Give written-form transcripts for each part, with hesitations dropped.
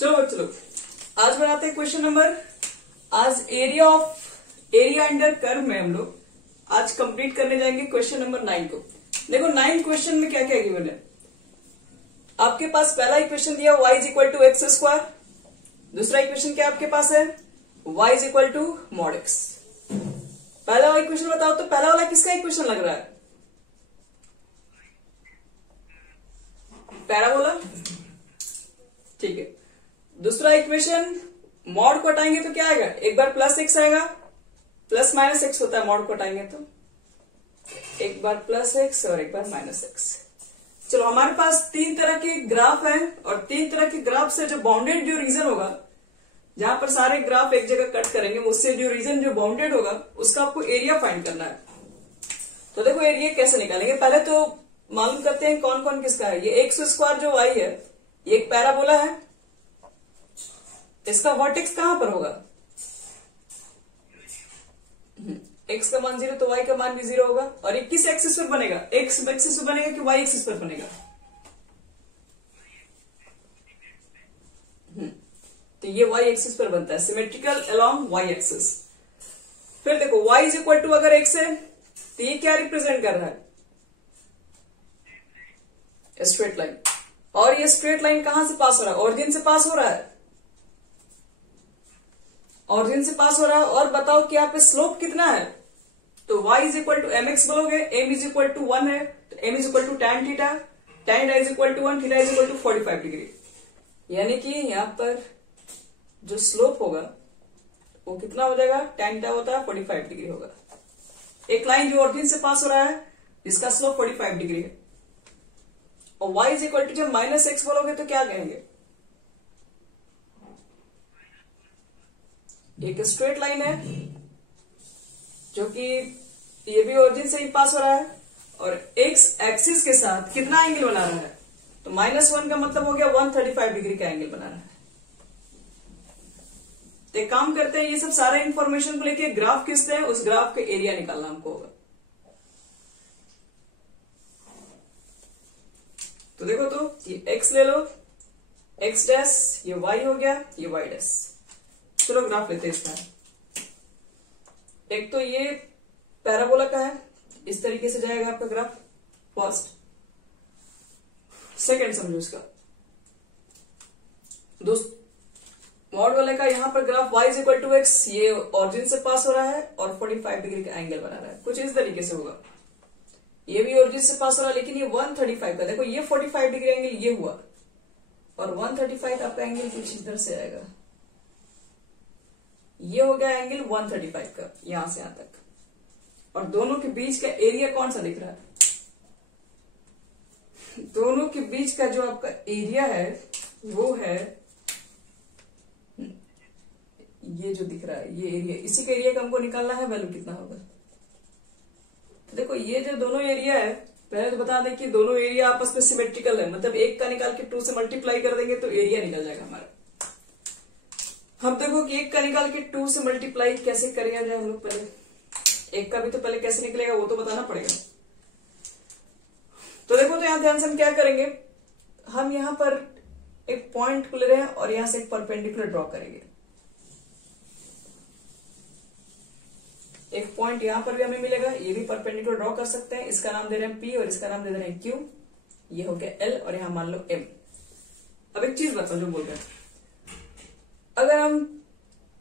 चलो चलो आज बनाते हैं क्वेश्चन नंबर। आज एरिया अंडर कर्व में हम लोग आज कंप्लीट करने जाएंगे क्वेश्चन नंबर 9 को। देखो 9 क्वेश्चन में क्या क्या गिवन है। आपके पास पहला इक्वेशन दिया y is equal to x square. दूसरा इक्वेशन क्या आपके पास है y is equal to mod x. पहला वाला इक्वेशन बताओ तो पहला वाला किसका इक्वेशन लग रहा है? पैराबोला। ठीक है। दूसरा इक्वेशन मॉड को हटाएंगे तो क्या आएगा? एक बार प्लस एक्स आएगा, प्लस माइनस एक्स होता है मॉड को हटाएंगे तो एक बार प्लस एक्स और एक बार माइनस एक्स। चलो हमारे पास 3 तरह के ग्राफ है और 3 तरह के ग्राफ से जो बाउंडेड जो रीजन होगा, जहां पर सारे ग्राफ एक जगह कट करेंगे उससे जो रीजन जो बाउंडेड होगा उसका आपको एरिया फाइंड करना है। तो देखो एरिया कैसे निकालेंगे, पहले तो मालूम करते हैं कौन कौन किसका है। ये एक्स स्क्वायर जो वाई है ये एक पैराबोला है। इसका वर्टेक्स कहां पर होगा? एक्स का मान 0 तो वाई का मान भी 0 होगा। और ये किस एक्सिस पर बनेगा? एक्स एक्सिस पर बनेगा कि वाई एक्सिस पर बनेगा? तो ये वाई एक्सिस पर बनता है, सिमेट्रिकल अलोंग वाई एक्सिस। फिर देखो y इज इक्वल टू अगर x है तो ये क्या रिप्रेजेंट कर रहा है? Straight line. और ये स्ट्रेट लाइन कहां से पास हो रहा है? ओरिजिन से पास हो रहा है। ओरिजिन से पास हो रहा है। और बताओ कि यहाँ पे स्लोप कितना है? तो y is equal to m x बोलोगे, m इज इक्वल टू 1 है तो m is equal to tan theta, tan theta is equal to 1, theta is equal to 45 degree. यानी कि यहाँ पर जो स्लोप होगा वो कितना हो जाएगा? tan थीटा होता है 45 डिग्री होगा। एक लाइन जो ओरिजिन से पास हो रहा है जिसका स्लोप 45 डिग्री है। और y इज इक्वल टू जब माइनस एक्स बोलोगे तो क्या कहेंगे? एक स्ट्रेट लाइन है जो कि ये भी ओरिजिन से ही पास हो रहा है और एक्स एक्सिस के साथ कितना एंगल बना रहा है? तो -1 का मतलब हो गया 135 डिग्री का एंगल बना रहा है। तो एक काम करते हैं, ये सब सारे इंफॉर्मेशन को लेके ग्राफ खींचते हैं, उस ग्राफ का एरिया निकालना हमको होगा। तो देखो तो ये x ले लो, x डैश, ये y हो गया, ये y डैश। चलो ग्राफ लेते हैं इसका। एक तो ये पैराबोला का है, इस तरीके से जाएगा आपका ग्राफ फर्स्ट। सेकंड समझो इसका। मॉड वाले का यहां पर graph y is equal to x, ये ओरिजिन से पास हो रहा है और 45 डिग्री का एंगल बना रहा है। कुछ इस तरीके से होगा। ये भी ओरिजिन से पास हो रहा है लेकिन ये 135 का, देखो ये 45 डिग्री एंगल ये हुआ और 135 आपका एंगल कुछ इधर से आएगा। ये हो गया एंगल 135 का यहां से यहां तक। और दोनों के बीच का एरिया कौन सा दिख रहा है? दोनों के बीच का जो आपका एरिया है वो है ये जो दिख रहा है ये एरिया। इसी के एरिया का हमको निकालना है, वैल्यू कितना होगा। तो देखो ये जो दोनों एरिया है, पहले तो बता दें कि दोनों एरिया आपस में सिमेट्रिकल है, मतलब एक का निकाल के 2 से मल्टीप्लाई कर देंगे तो एरिया निकल जाएगा हमारा। हम देखो कि एक का निकाल के 2 से मल्टीप्लाई कैसे करेंगे जाए हम लोग। पहले एक का भी तो पहले कैसे निकलेगा वो तो बताना पड़ेगा। तो देखो तो यहां ध्यान से हम क्या करेंगे, हम यहां पर एक पॉइंट को ले रहे हैं और यहां से एक परपेंडिकुलर ड्रॉ करेंगे। एक पॉइंट यहां पर भी हमें मिलेगा, ये भी परपेंडिकुलर ड्रॉ कर सकते हैं। इसका नाम दे रहे हैं P और इसका नाम दे रहे हैं Q। ये हो गया L और यहां मान लो M। अब एक चीज बताओ जो बोल रहे हैं, अगर हम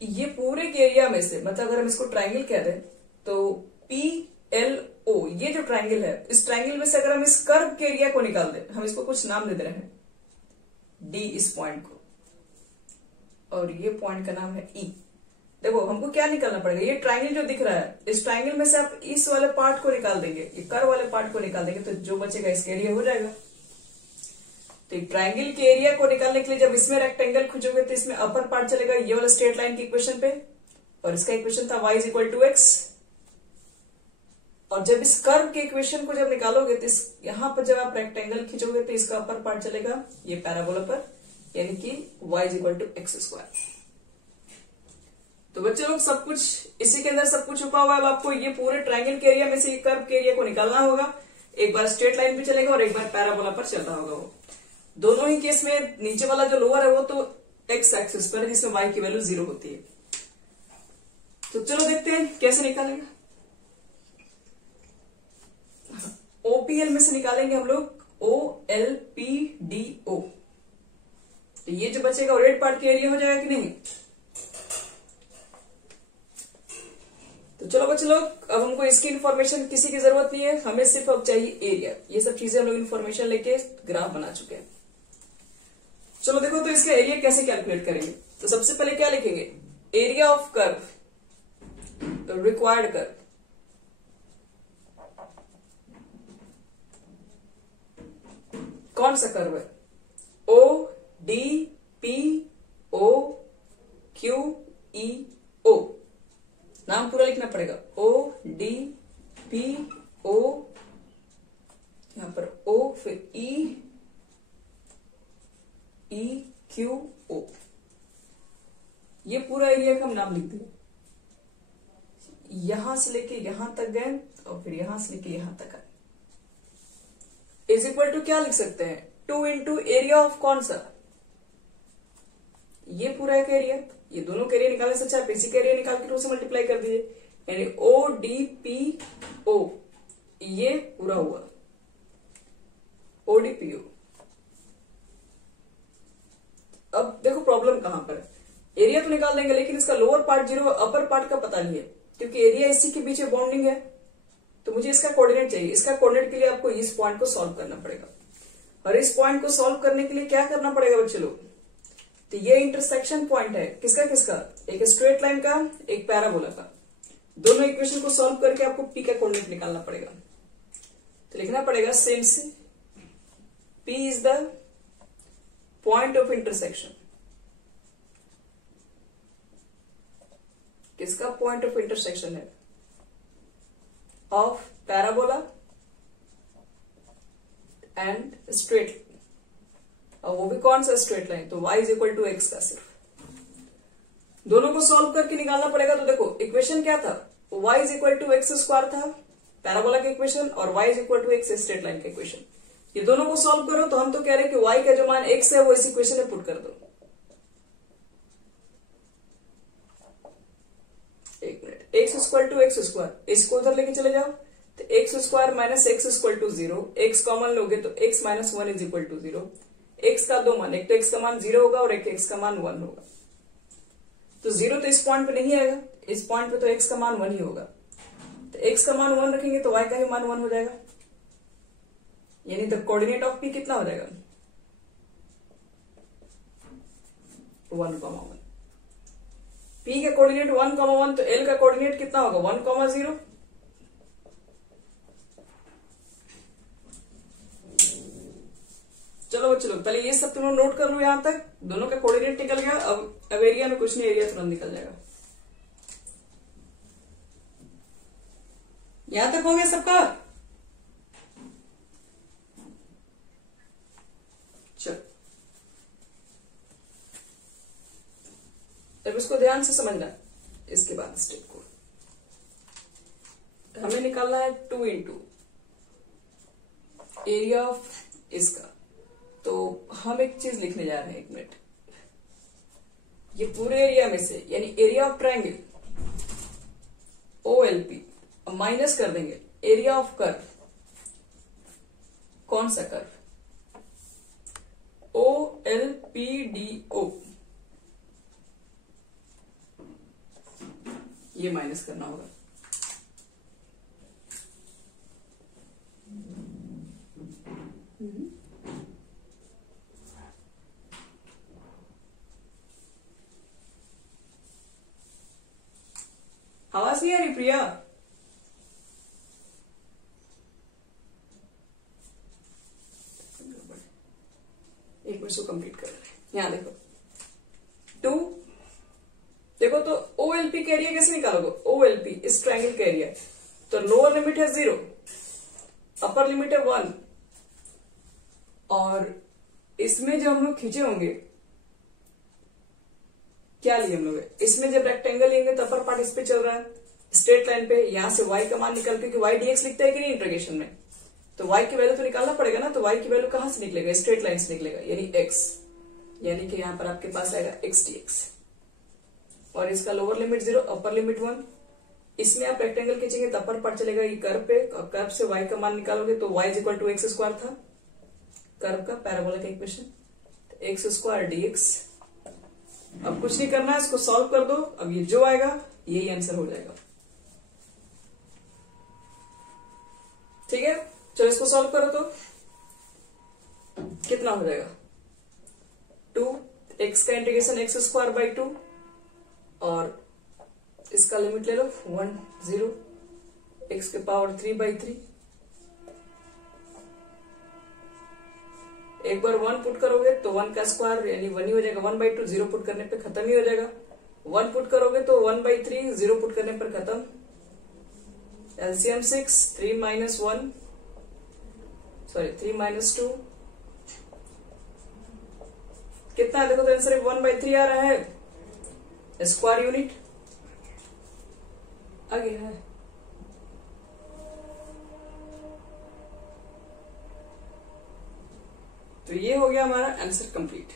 ये पूरे के एरिया में से, मतलब अगर हम इसको ट्राइंगल कह दें तो PLO ये जो ट्राइंगल है, इस ट्राइंगल में से अगर हम इस कर्व के एरिया को निकाल दें, हम इसको कुछ नाम दे दे रहे हैं D इस पॉइंट को, और ये पॉइंट का नाम है E। देखो हमको क्या निकालना पड़ेगा, ये ट्राइंगल जो दिख रहा है इस ट्राइंगल में से आप इस वाले पार्ट को निकाल देंगे, ये कर्व वाले पार्ट को निकाल देंगे तो जो बचेगा इसका एरिया हो जाएगा। तो ट्राइंगल के एरिया को निकालने के लिए जब इसमें रेक्टेंगल खोजोगे तो इसमें अपर पार्ट चलेगा ये वाला स्ट्रेट लाइन की इक्वेशन पे, और इसका इक्वेशन था y is equal to x. और जब इस कर्व के इक्वेशन को जब निकालोगे तो यहां पर जब आप रेक्टेंगल खींचोगे तो इसका अपर पार्ट चलेगा ये पैराबोला पर, यानी कि y is equal to x square. तो बच्चे लोग सब कुछ इसी के अंदर सब कुछ छुपा हुआ है। अब आपको ये पूरे ट्राइंगल के एरिया में से कर्व के एरिया को निकालना होगा। एक बार स्ट्रेट लाइन पे चलेगा और एक बार पैराबोला पर चल रहा होगा वो। दोनों ही केस में नीचे वाला जो लोअर है वो तो एक्स एक्सिस पर जिसमें y की वैल्यू 0 होती है। तो चलो देखते हैं कैसे निकालेंगे। ओपीएल में से निकालेंगे हम लोग OLPDO। तो ये जो बचेगा वो रेड पार्ट के एरिया हो जाएगा कि नहीं। तो चलो बच्चे लोग, अब हमको इसकी इन्फॉर्मेशन किसी की जरूरत नहीं है, हमें सिर्फ अब चाहिए एरिया। ये सब चीजें हम लोग इन्फॉर्मेशन लेके ग्राफ बना चुके हैं। चलो देखो, तो इसका एरिया कैसे कैलकुलेट करेंगे। तो सबसे पहले क्या लिखेंगे, area of curve, required curve. कौन सा कर्व है, ODPOQEO। नाम पूरा लिखना पड़ेगा, ODPO, यहां पर O, फिर EQO। ये पूरा एरिया का हम नाम लिख देंगे। यहां से लेके यहां तक गए और फिर यहां से लेके यहां तक आए। इज इक्वल टू क्या लिख सकते हैं, 2 इंटू एरिया ऑफ कौन सा, ये पूरा एक एरिया। ये दोनों के एरिया निकालने से अच्छा आप इसी के एरिया निकाल के 2 से मल्टीप्लाई कर दीजिए, यानी ODPO ये पूरा हुआ ODPO। अब देखो प्रॉब्लम कहां पर है, एरिया तो निकाल देंगे लेकिन इसका लोअर पार्ट 0 अपर पार्ट का पता नहीं है, क्योंकि एरिया इसी के बीच में बॉन्डिंग है। तो मुझे इसका कोऑर्डिनेट चाहिए। इसका कोऑर्डिनेट के लिए आपको इस पॉइंट को सॉल्व करना पड़ेगा, और इस पॉइंट को सॉल्व करने के लिए क्या करना पड़ेगा बच्चे लोग, तो ये इंटरसेक्शन पॉइंट है किसका किसका, एक स्ट्रेट लाइन का, एक पैराबोला का। दोनों इक्वेशन को सॉल्व करके आपको पी का कोऑर्डिनेट निकालना पड़ेगा। तो लिखना पड़ेगा since P is the point of intersection, किसका पॉइंट ऑफ इंटरसेक्शन है, ऑफ पैराबोला एंड स्ट्रेट, और वो भी कौन सा स्ट्रेट लाइन, तो y is equal to x का सिर्फ। दोनों को सॉल्व करके निकालना पड़ेगा। तो देखो इक्वेशन क्या था, y is equal to x square था पैराबोला का इक्वेशन, और y is equal to x straight line का इक्वेशन। ये दोनों को सॉल्व करो तो हम तो कह रहे हैं कि y का जो मान x है वो इस इक्वेशन में पुट कर दो। एक मिनट, x square to x square, इसको उधर लेके चले जाओ, तो x square minus x square to 0, x common लोगे तो x minus 1 is equal to 0। X का दो मान, एक तो एक्स का मान 0 होगा और एक एक्स का मान 1 होगा। तो 0 तो इस पॉइंट पे नहीं आएगा, इस पॉइंट पे तो एक्स का मान 1 ही होगा। तो एक्स का मान 1 रखेंगे तो y का भी मान 1 हो जाएगा, यानी द कोऑर्डिनेट ऑफ P कितना हो जाएगा, 1,1। P का कोऑर्डिनेट 1,1, तो L का कोऑर्डिनेट कितना होगा, 1,0। चलो बच्चों लोग पहले ये सब तुम लोग नोट कर लो, यहां तक दोनों का कोऑर्डिनेट निकल गया। अब एरिया में कुछ नहीं, एरिया तुरंत निकल जाएगा। यहां तक हो गया सबका, चलो अब इसको ध्यान से समझना। इसके बाद स्टेप को हमें निकालना है 2 इंटू एरिया ऑफ इसका। तो हम एक चीज लिखने जा रहे हैं, 1 मिनट, ये पूरे एरिया में से यानी area of triangle OLP, minus कर देंगे एरिया ऑफ कर्व, कौन सा कर्व, OLPDO, ये माइनस करना होगा। आवाज नहीं आ रही प्रिया, एक मिनट को कंप्लीट कर रहे हैं। यहां देखो 2, देखो तो OLP का एरिया कैसे निकालोगे, OLP इस ट्रायंगल का एरिया, तो लोअर लिमिट है 0, अपर लिमिट है 1, और इसमें जो हम लोग खींचे होंगे क्या लिए हम लोग, इसमें जब रेक्टेंगल लेंगे तो अपर पार्ट इस पे चल रहा है स्ट्रेट लाइन पे, यहां से y का मान निकल, क्योंकि y dx लिखता है कि नहीं इंटीग्रेशन में, तो y की वैल्यू तो निकालना पड़ेगा ना। तो y की वैल्यू कहां से निकलेगा, स्ट्रेट लाइन से निकलेगा, यानी x। यानी कि यहां पर आपके पास आएगा x dx, और इसका लोअर लिमिट 0, अपर लिमिट 1। इसमें आप रेक्टेंगल खींचेंगे तब पर पता चलेगा ये कर्व पे, और कर्व से y का मान निकालोगे तो y equal to x square था कर्व का, पैराबोला का इक्वेशन, एक्स स्क्वायर dx। अब कुछ नहीं करना है, इसको सॉल्व कर दो। अब ये जो आएगा यही आंसर हो जाएगा। ठीक है, चलो इसको सॉल्व करो तो कितना हो जाएगा, 2x का इंटीग्रेशन एक्स स्क्वायर बाई 2, और इसका लिमिट ले लो 1 0, x के पावर 3/3। एक बार 1 पुट करोगे तो 1 का स्क्वायर यानी 1 ही हो जाएगा, 1/2, 0 पुट करने पे खत्म ही हो जाएगा। 1 पुट करोगे तो 1/3, 0 पुट करने पर खत्म। एलसीएम 6, 3 - 1 सॉरी 3 - 2 कितना है, देखो तो आंसर 1/3 आ रहा है, स्क्वायर यूनिट आ गया है। तो ये हो गया हमारा आंसर कंप्लीट।